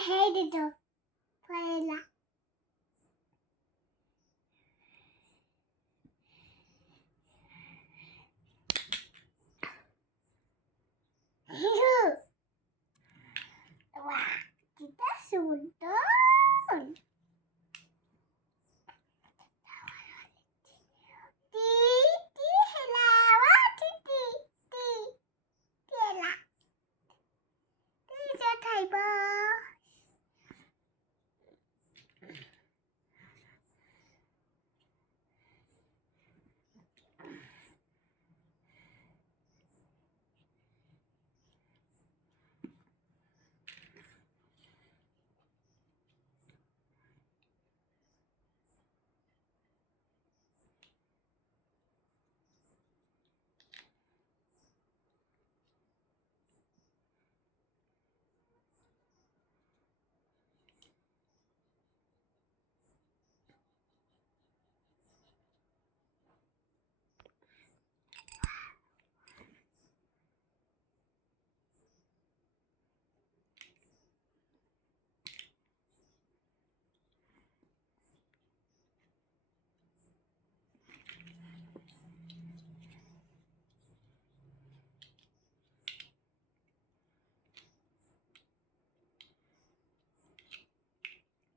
hated the Paella. Wah, kita sudah. Titi helawa titi ti hela. Titi cho thầy bơ.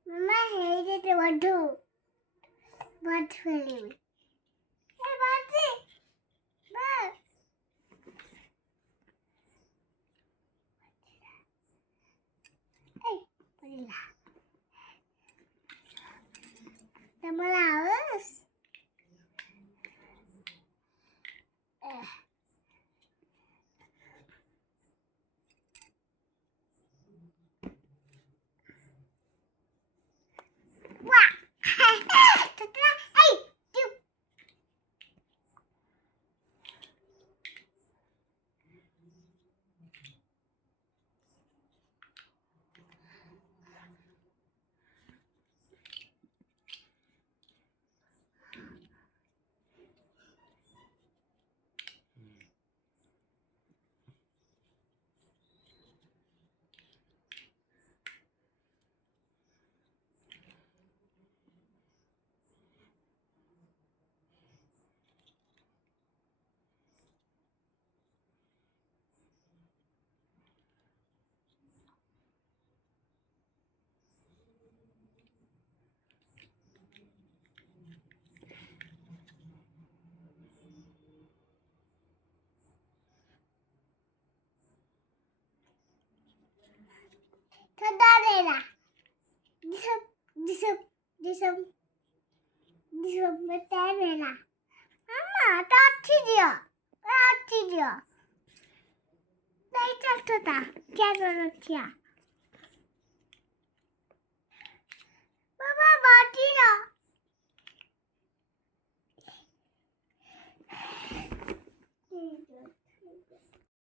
Mama hated the one too. But film. Hey, Bati. Bye. Hey, Paella. The Malawas. Wah. Hey, you. Tadadela. Disap. Betadela. Mama, tati dia. नहीं चलता था क्या जरूरत थी बाबा बाटी ना